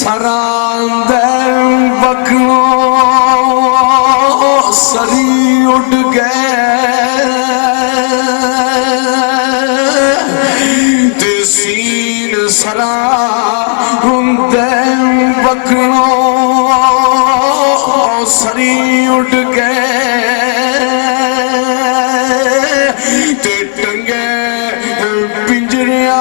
सरांदे बकरों सरी उड़ गए ते सीन सरांदे बकरों सरी उड़ गए ते टंगे पिंजरिया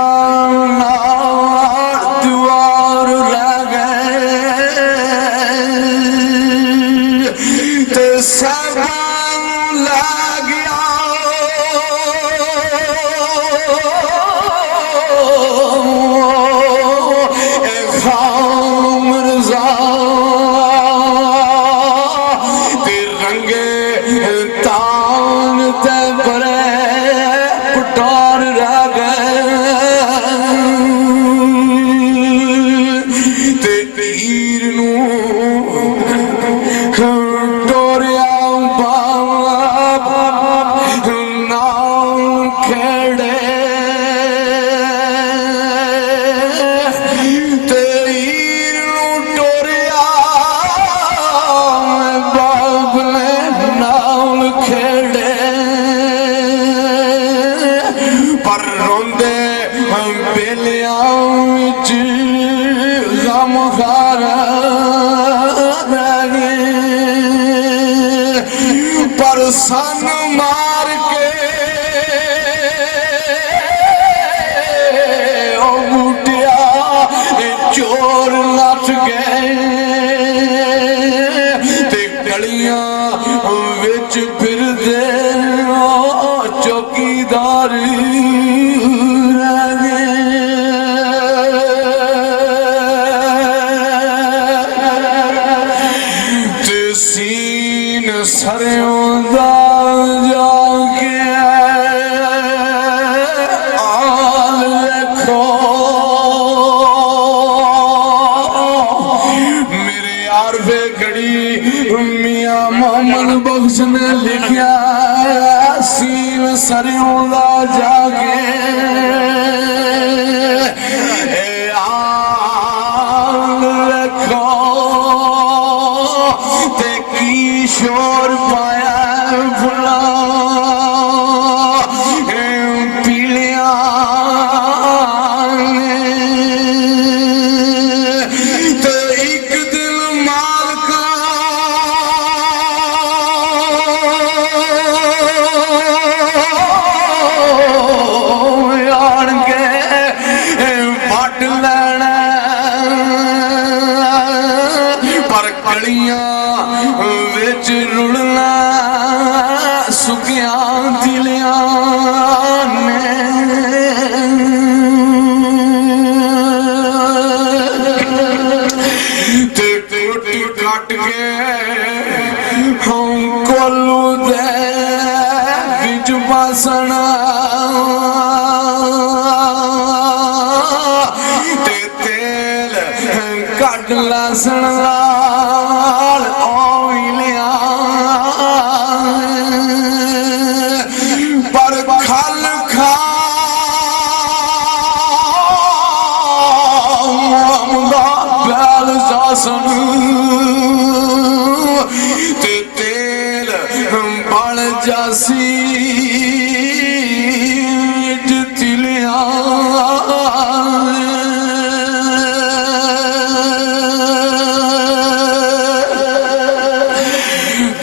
सन मार के ओ बूटिया चोर नठ गए ते गलियां विच फिरदे चौकीदार ते सीन सरियों ने लिखिया सीन सरियों दा जाके आल रखो ते की शोर पाया भुला पीलिया ते एक दिल मालका विच रुलना सुखिया दिलिया ने ते रोटी कट के हम कोलू दे बिच बासना ते तेल कट लसन ते तेल बल जासी तिलिया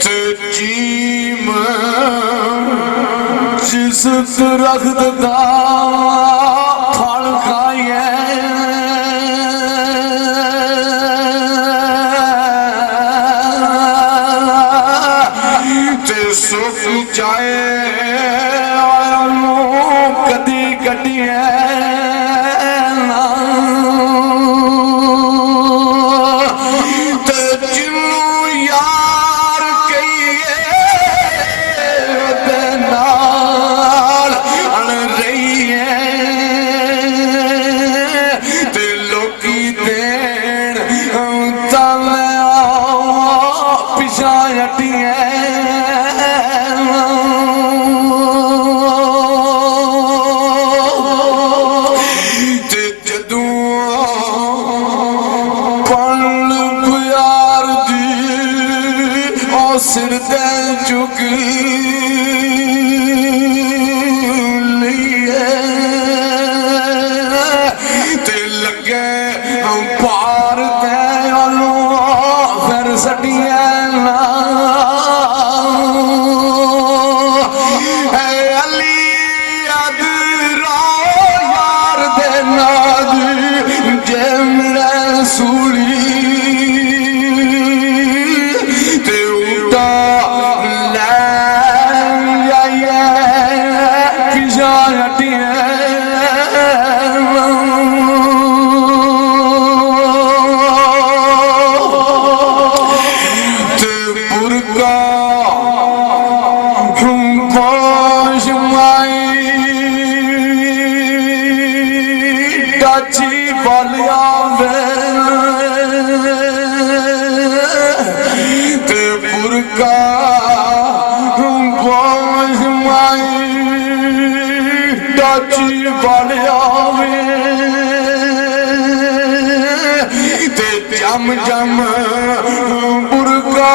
ते जीम जिस दरख्त दा फल खाइए सुख जाए कदी कटिए तो जिन्नू यार कहिए नाल अन रहिए ते लोकी देन तले पिछा हटिए सिर ते चुक लिए ते लगे पार ते आलो फिर सटिया जम जम बुरका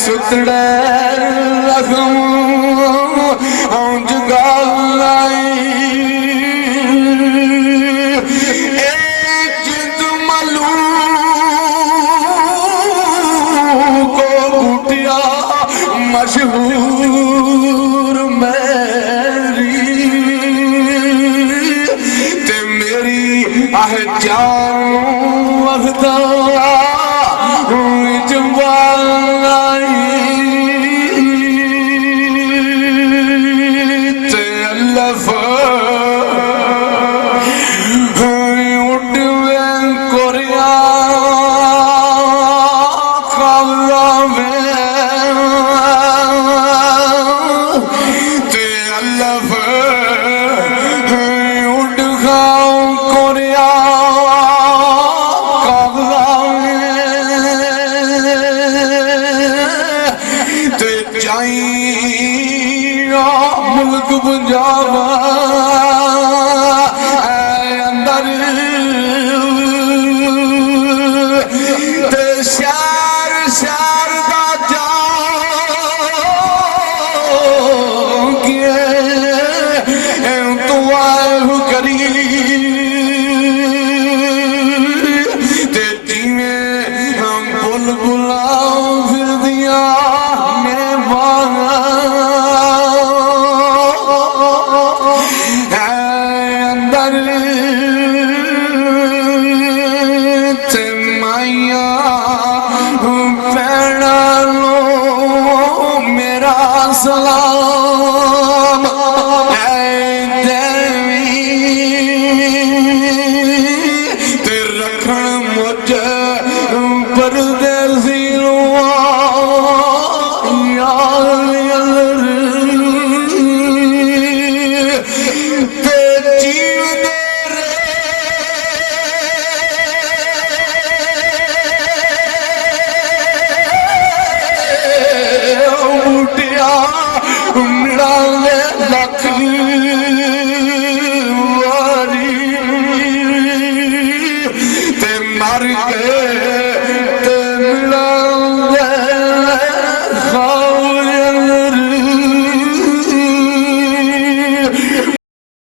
सुतड़े रखम जगाई जिद मलू को कुटिया मशहूर मेरी ते मेरी आह जान वखदा मुल्क पंजाब अंदर ते शहर शहर दा जाओ तू आए करी ते जिवें बुलबुला फिर दिया सलाम